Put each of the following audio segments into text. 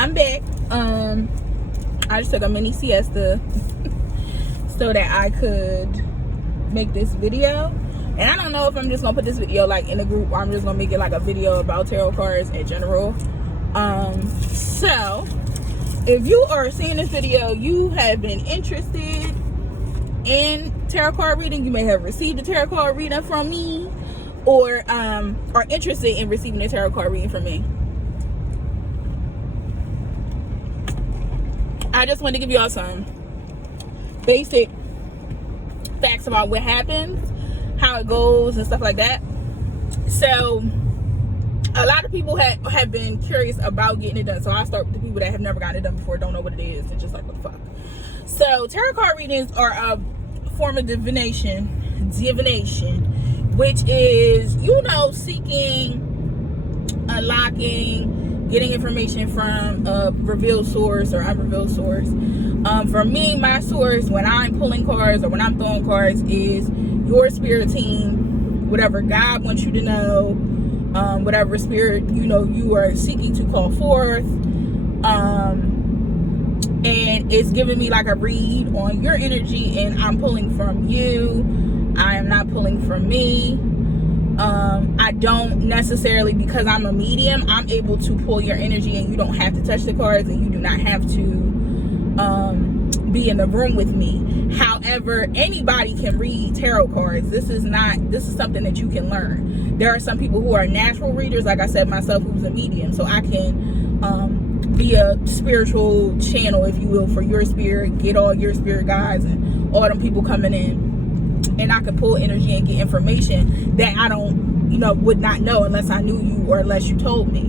I'm back. I just took a mini siesta so that I could make this video. And I don't know if I'm just gonna put this video like in a group, or I'm just gonna make it like a video about tarot cards in general. So if you are seeing this video, you have been interested in tarot card reading. You may have received a tarot card reading from me, or are interested in receiving a tarot card reading from me. I just want to give y'all some basic facts about what happens, how it goes, and stuff like that. So a lot of people have been curious about getting it done. So I'll start with the people that have never gotten it done before, don't know what it is, and just like, what the fuck. So tarot card readings are a form of divination, which is, you know, seeking, unlocking, getting information from a revealed source or unrevealed source. For me, my source, when I'm pulling cards or when I'm throwing cards, is your spirit team, whatever God wants you to know, whatever spirit, you know, you are seeking to call forth. And it's giving me like a read on your energy, and I'm pulling from you. I am not pulling from me. I don't necessarily, because I'm a medium, I'm able to pull your energy, and you don't have to touch the cards, and you do not have to be in the room with me. However, anybody can read tarot cards. This is something that you can learn. There are some people who are natural readers, like I said myself, who's a medium, so I can be a spiritual channel, if you will, for your spirit, get all your spirit guides and all them people coming in, and I could pull energy and get information that I don't, you know, would not know unless I knew you or unless you told me.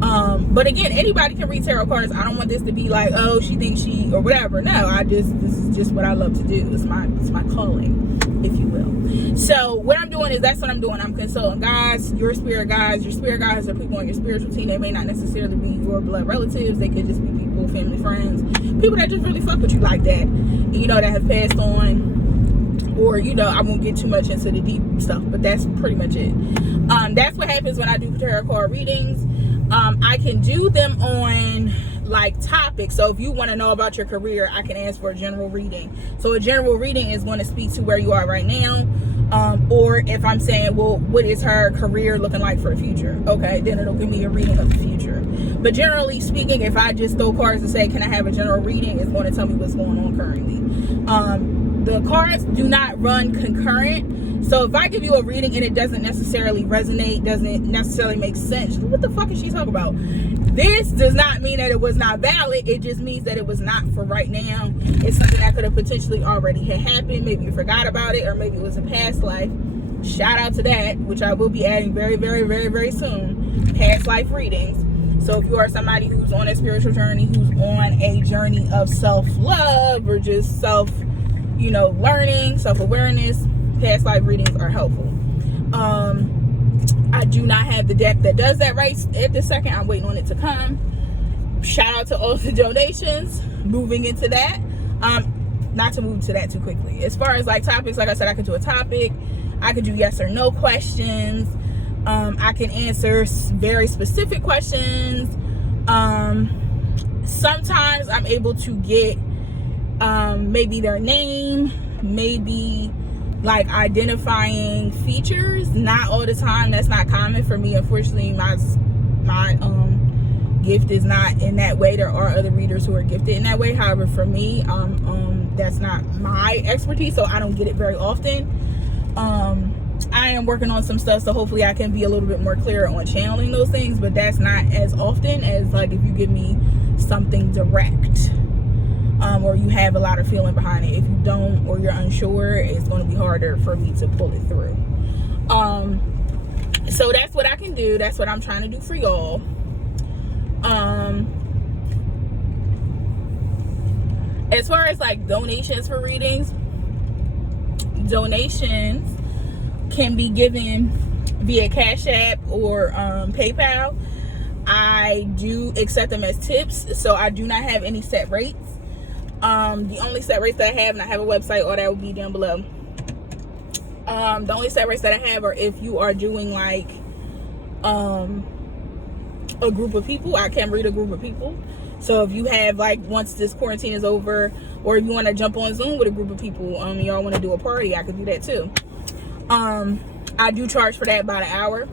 But again, anybody can read tarot cards. I don't want this to be like, oh, she thinks she or whatever. No, this is just what I love to do. It's my calling, if you will. So what I'm doing is, that's what I'm doing. I'm consulting guides, your spirit guides. Your spirit guides are people on your spiritual team. They may not necessarily be your blood relatives. They could just be people, family, friends, people that just really fuck with you like that, you know, that have passed on. Or, you know, I won't get too much into the deep stuff, but that's pretty much it. That's what happens when I do tarot card readings. I can do them on like topics. So if you want to know about your career, I can ask for a general reading. So a general reading is going to speak to where you are right now. Or if I'm saying, well, what is her career looking like for the future? Okay, then it'll give me a reading of the future. But generally speaking, if I just throw cards and say, can I have a general reading, it's going to tell me what's going on currently. The cards do not run concurrent. So if I give you a reading and it doesn't necessarily resonate, doesn't necessarily make sense, what the fuck is she talking about? This does not mean that it was not valid. It just means that it was not for right now. It's something that could have potentially already had happened. Maybe you forgot about it, or maybe it was a past life. Shout out to that, which I will be adding very, very, very, very soon. Past life readings. So if you are somebody who's on a spiritual journey, who's on a journey of self-love or just self, you know, learning, self-awareness, past life readings are helpful. I do not have the deck that does that right at this second. I'm waiting on it to come. Shout out to all the donations. Moving into that. Not to move to that too quickly. As far as like topics, like I said, I could do a topic. I could do yes or no questions. I can answer very specific questions. Sometimes I'm able to get maybe their name, maybe like identifying features. Not all the time. That's not common for me. Unfortunately, my gift is not in that way. There are other readers who are gifted in that way. However, for me, that's not my expertise, so I don't get it very often. I am working on some stuff, so hopefully I can be a little bit more clear on channeling those things, but that's not as often as like if you give me something direct. Or you have a lot of feeling behind it. If you don't, or you're unsure, it's going to be harder for me to pull it through. So that's what I can do. That's what I'm trying to do for y'all. As far as like donations for readings, donations can be given via Cashapp or PayPal. I do accept them as tips, so I do not have any set rates. The only set rates that I have, and I have a website, all that will be down below. The only set rates that I have are if you are doing like a group of people. I can read a group of people. So if you have, like, once this quarantine is over, or if you want to jump on Zoom with a group of people, y'all want to do a party, I could do that too. I do charge for that by the hour,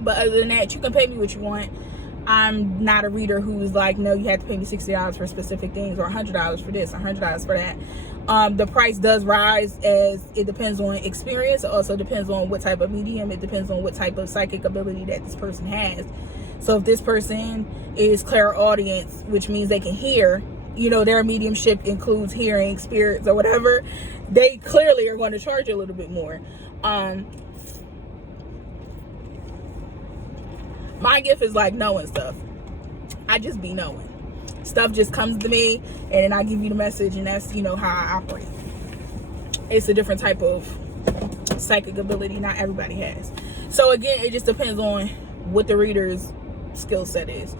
but other than that, you can pay me what you want. I'm not a reader who's like, no, you have to pay me $60 for specific things, or $100 for this, $100 for that. The price does rise as it depends on experience. It also depends on what type of medium. It depends on what type of psychic ability that this person has. So if this person is clairaudience, which means they can hear, you know, their mediumship includes hearing spirits or whatever, they clearly are going to charge you a little bit more. My gift is like knowing stuff. I just be knowing. Stuff just comes to me, and then I give you the message, and that's, you know, how I operate. It's a different type of psychic ability not everybody has. So again, it just depends on what the reader's skill set is.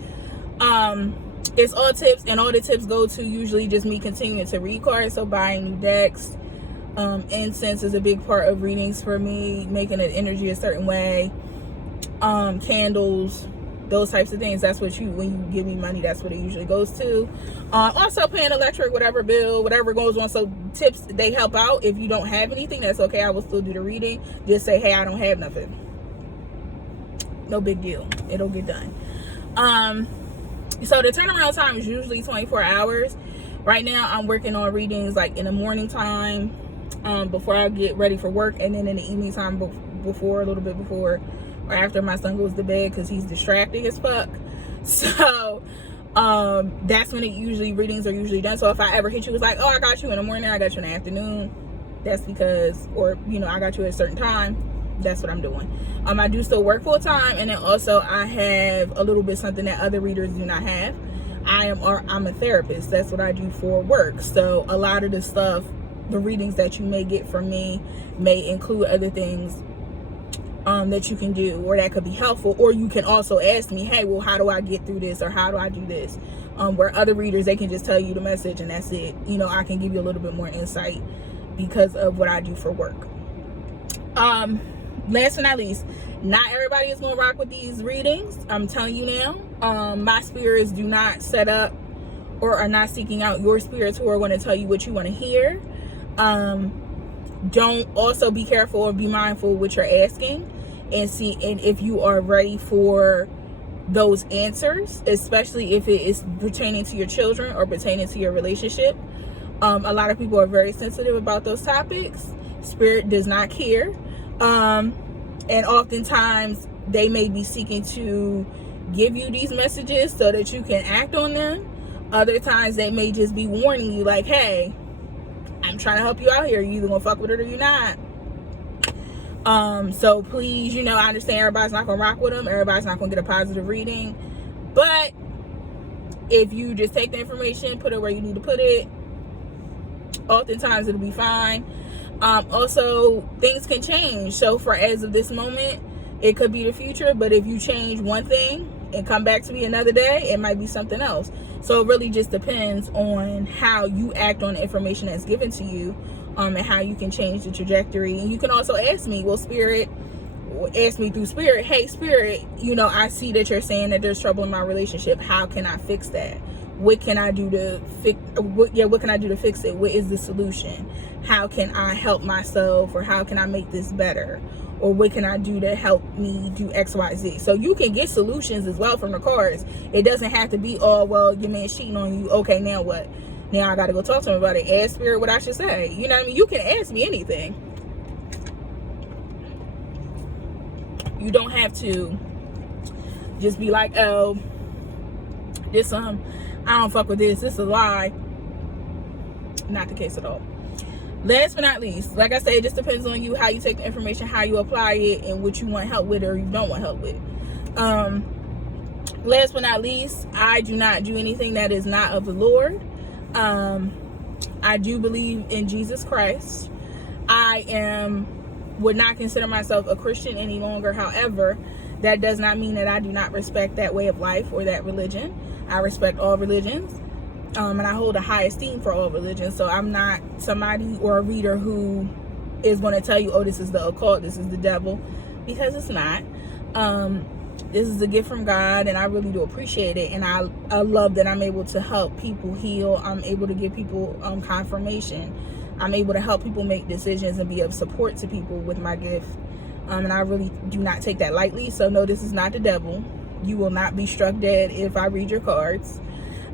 It's all tips, and all the tips go to usually just me continuing to read cards. So buying new decks. Incense is a big part of readings for me, making an energy a certain way. Candles, those types of things. That's what when you give me money, that's what it usually goes to. Also paying electric, whatever bill, whatever goes on. So tips, they help out. If you don't have anything, that's okay. I will still do the reading. Just say, hey, I don't have nothing. No big deal. It'll get done. So the turnaround time is usually 24 hours. Right now, I'm working on readings like in the morning time, before I get ready for work, and then in the evening time before, a little bit before or after my son goes to bed, because he's distracting as fuck. So that's when readings are usually done. So if I ever hit you, it's like, oh, I got you in the morning, I got you in the afternoon, that's because, or, you know, I got you at a certain time, that's what I'm doing. I do still work full time, and then also I have a little bit something that other readers do not have. I'm a therapist. That's what I do for work. So a lot of the stuff, the readings that you may get from me may include other things that you can do, or that could be helpful. Or you can also ask me, hey, well, how do I get through this, or how do I do this? Where other readers, they can just tell you the message and that's it. You know, I can give you a little bit more insight because of what I do for work. Last but not least, not everybody is going to rock with these readings. I'm telling you now. My spirits do not set up or are not seeking out your spirits who are going to tell you what you want to hear. Don't also be careful or be mindful what you're asking, and see, and if you are ready for those answers, especially if it is pertaining to your children or pertaining to your relationship. A lot of people are very sensitive about those topics. Spirit does not care. And oftentimes they may be seeking to give you these messages so that you can act on them. Other times they may just be warning you, like, hey, I'm trying to help you out here. You either gonna fuck with it or you're not. So please, you know, I understand everybody's not gonna rock with them. Everybody's not gonna get a positive reading. But if you just take the information, put it where you need to put it, oftentimes it'll be fine. Also, things can change. So for as of this moment, it could be the future. But if you change one thing and come back to me another day, it might be something else. So it really just depends on how you act on the information that's given to you, and how you can change the trajectory. And you can also ask me, well, Spirit, ask me through Spirit, hey, Spirit, you know, I see that you're saying that there's trouble in my relationship. How can I fix that? What can I do to fix? What can I do to fix it? What is the solution? How can I help myself, or how can I make this better? Or what can I do to help me do X, Y, Z? So you can get solutions as well from the cards. It doesn't have to be, oh, well, your man's cheating on you. Okay, now what? Now I got to go talk to him about it. Ask Spirit what I should say. You know what I mean? You can ask me anything. You don't have to just be like, oh, this, I don't fuck with this. This is a lie. Not the case at all. Last but not least, like I said, it just depends on you, how you take the information, how you apply it, and what you want help with or you don't want help with. Last but not least, I do not do anything that is not of the Lord. I do believe in Jesus Christ. I would not consider myself a Christian any longer. However, that does not mean that I do not respect that way of life or that religion. I respect all religions. And I hold a high esteem for all religions. So I'm not somebody or a reader who is going to tell you, oh, this is the occult, this is the devil, because it's not. This is a gift from God, and I really do appreciate it. And I love that I'm able to help people heal. I'm able to give people confirmation. I'm able to help people make decisions and be of support to people with my gift. And I really do not take that lightly. So no, this is not the devil. You will not be struck dead if I read your cards.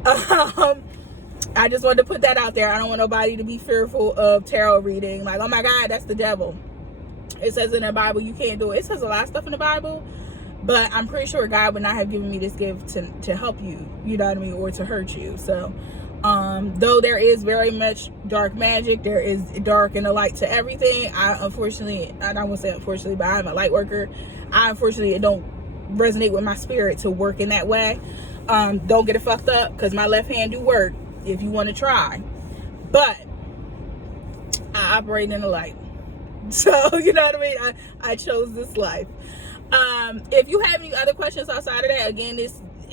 I just wanted to put that out there. I don't want nobody to be fearful of tarot reading. Like, oh my God, that's the devil. It says in the Bible you can't do it. It says a lot of stuff in the Bible, but I'm pretty sure God would not have given me this gift to help you, you know what I mean, or to hurt you. So though there is very much dark magic, there is dark and a light to everything. I won't say unfortunately, but I'm a light worker. It don't resonate with my spirit to work in that way. Don't get it fucked up, because my left hand do work if you want to try, but I operate in the light. So you know what I mean, I chose this life. If you have any other questions outside of that, again,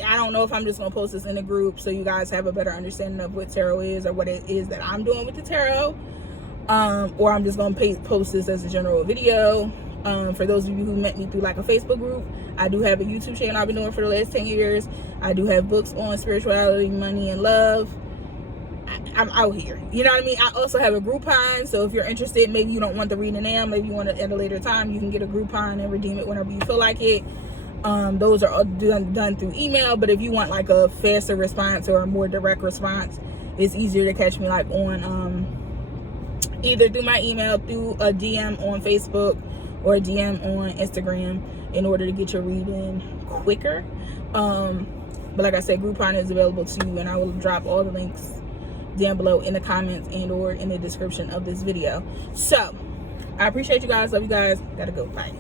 I don't know if I'm just gonna post this in a group so you guys have a better understanding of what tarot is or what it is that I'm doing with the tarot, or I'm just gonna post this as a general video. For those of you who met me through like a Facebook group, I do have a YouTube channel I've been doing for the last 10 years. I do have books on spirituality, money, and love. I'm out here, you know what I mean. I also have a Groupon, so if you're interested, maybe you don't want the reading now, maybe you want it at a later time, you can get a Groupon and redeem it whenever you feel like it. Those are all done through email, but if you want like a faster response or a more direct response, it's easier to catch me like on either through my email, through a DM on Facebook, or a DM on Instagram, in order to get your reading quicker. But like I said, Groupon is available to you, and I will drop all the links down below in the comments and or in the description of this video. So I appreciate you guys. Love you guys. Gotta go. Bye.